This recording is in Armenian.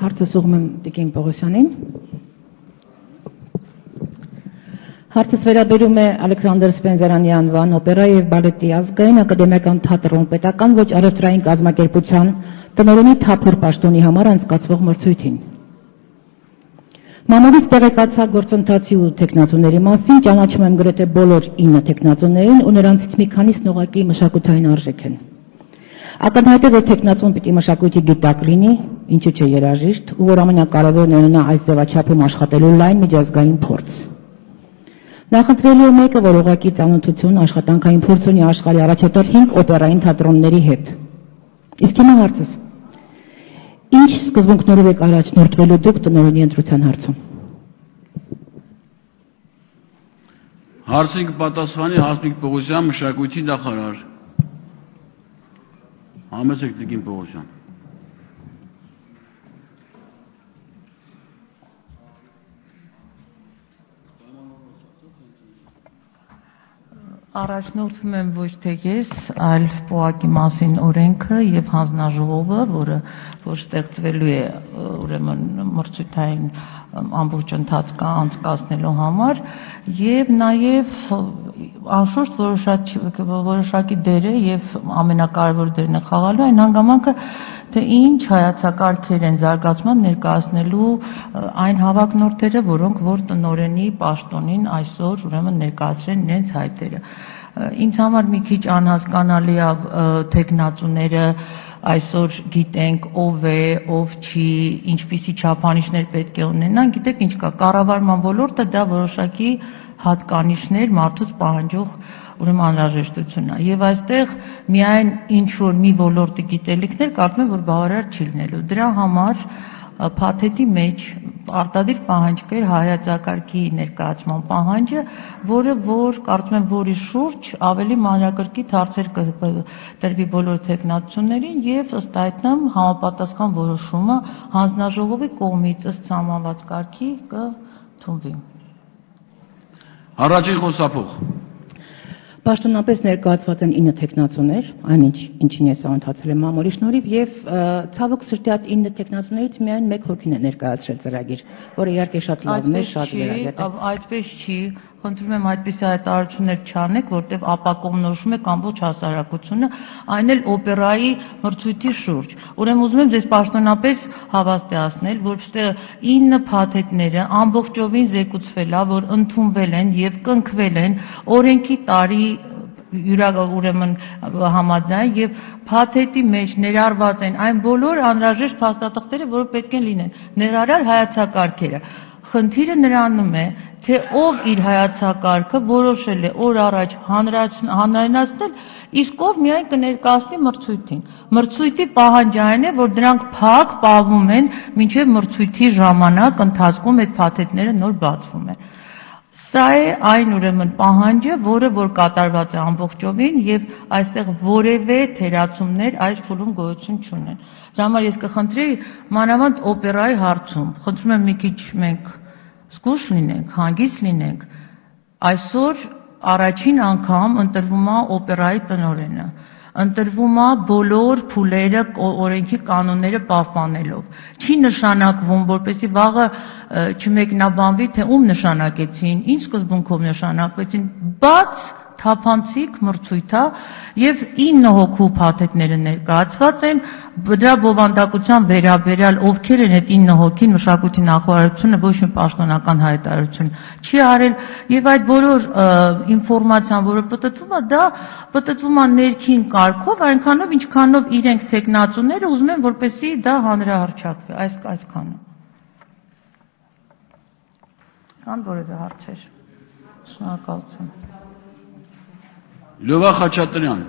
Հարցս ուղղում եմ Տիկին Պողոսյանին։ Հարցս վերաբերում է Ալեքսանդր Սպենզերյանի անվան օպերայի և բալետի ազգային ակադեմիական թատրոն պետական ոչ առևտրային կազմակերպության տնօրենի թափուր պաշտոնի համար անցկացվող մրցույթին։ Մամուլից տեղեկացա գործընթացի ու թեկնածուների մասին, ճանաչում եմ գրեթե բոլոր 9 թեկնածուներին ու նրանցից մի քանիսն ուղղակի մշակութային արժեք են։ Ակնհայտ է, որ թեկնածուն պիտի մշակույթի գիտակ լինի, ինչու չէ երաժիշտ, ու որ ամենակարևորն է ունենա այս ձևաչափում աշխատելու լայն միջազգային փորձ։ Նախընտրելու է մեկը, որ ուղղակի ծանոթություն, աշխատանքային փորձ ունի աշխարհի առաջատար 5 օպերային թատրոնների հետ։ Իսկ հիմա հարցս. Ինչ սկզբունքներով եք առաջնորդվելու դուք տնօրենի ընտրության հարցում։ Հարցին կպատասխանի Հասմիկ Պողոսյան, մշակույթի նախարար։ Համեցեք Տիկին Պողոսյան։ Առաջնորդվում եմ ոչ թե ես, այլ ՊՕԱԿ-ի մասին օրենքը եւ հանձնաժողովը, որ ստեղծվելու է ուրեմն մրցութային ամբողջ ընթացքը անցկացնելու համար եւ նաեւ անշուշտ որոշակի դեր է եւ ամենակարևոր դերն է խաղալու այն հանգամանքը, թե ինչ հայացակարգեր են զարգացման ներկայացնելու այն հավակնորդները, որոնք որ տնօրենի պաշտոնին այսօր ուրեմն ներկայացրեն իրենց հայտերը։ Ինձ համար մի քիչ անհասկանալի է թեկնածուները այսօր գիտենք ով է, ով չի, ինչպիսի չափանիշներ պետք է ունենան, գիտեք ինչ կա, կառավարման ոլորտը դա որոշակի հատկանիշներ մարդուց պահանջող ուրեմն անհրաժեշտություն է եւ այստեղ միայն ինչ որ մի ոլորտի գիտելիքներ կարծում եմ որ բավարար չի լինելու դրա համար փաթեթի մեջ արտադիր պահանջ կեր հայեցակարգի ներկայացման պահանջը, որը որ կարծում եմ որի շուրջ ավելի մանրակրկիտ հարցեր կտրվի բոլոր թեկնածություններին եւ ըստ այդմ համապատասխան որոշումը հանձնաժողովի կողմից ըստ սահմանված կարգի կընդունվի։ Առաջին խոսափող։ Պաշտոնապես ներկայացված են 9 թեկնածուներ, այնինչ ինչին ես անդրադարձել եմ մամուլի շնորհիվ եւ ցավոք սրտի այդ 9 թեկնածուներից միայն 1 հոգին է ներկայացրել ծրագիր, որը իհարկե շատ լավն է, շատ վերաբերյալ է։ Այդպես չի, խնդրում եմ այդպիսի հայտարարություններ չանեք, որտեղ ապակողմնորոշում եք ամբողջ հասարակությունը, այն էլ օպերայի մրցույթի շուրջ։ Ուրեմն ուզում եմ ձեզ պաշտոնապես հավաստիացնել, որ այստեղ 9 փաթեթները ամբողջովին զեկուցվել է, որ ընդունվել են եւ կնքվել են օրենքի տարի ուրեմն համաձայն եւ փաթեթի մեջ ներառված են այն բոլոր անհրաժեշտ փաստաթղթերը, որը պետք են լինեն, ներառյալ հայեցակարգերը։ Խնդիրը նրանում է, թե ով իր հայեցակարգը որոշել է օր առաջ հանրայնացնել, իսկ ով միայն կներկայացնի մրցույթին։ Մրցույթի պահանջը այն է, որ դրանք փակ պահվում են մինչև մրցույթի ժամանակ ընթացքում այդ փաթեթները նոր բացվում են։ Սա է այն ուրեմն պահանջը, որը որ կատարված է ամբողջովին եւ այստեղ որևէ թերացումներ այս փուլում գոյություն չունեն։ Դրա համար ես կխնդրեի մանավանդ օպերայի հարցում, խնդրում եմ մի քիչ մենք զգույշ լինենք, հանգիստ լինենք։ Այսօր առաջին անգամ ընտրվում է օպերայի տնօրենը, ընտրվում է բոլոր փուլերը օրենքի կանոնները պահպանելով։ Չի նշանակվում, որպեսզի վաղը չմեկնաբանվի, թե ում նշանակեցին, ինչ սկզբունքով նշանակվեցին, բաց թափանցիկ մրցույթ է եւ 9 հոգու փաթեթները ներկայացված են, դրա բովանդակության վերաբերյալ ովքեր են այդ 9 հոգին մշակույթի նախարարությունը ոչ մի պաշտոնական հայտարարություն չի արել եւ այդ բոլոր ինֆորմացիան, որը պտտվում է, դա պտտվում է ներքին կարգով, այնքանով ինչքանով իրենք թեկնածուները ուզում են, որպեսզի դա հանրահռչակվի, այսքանը։ Կան որևէ հարցեր։ Շնորհակալություն։ Լյուբա Խաչատրյան։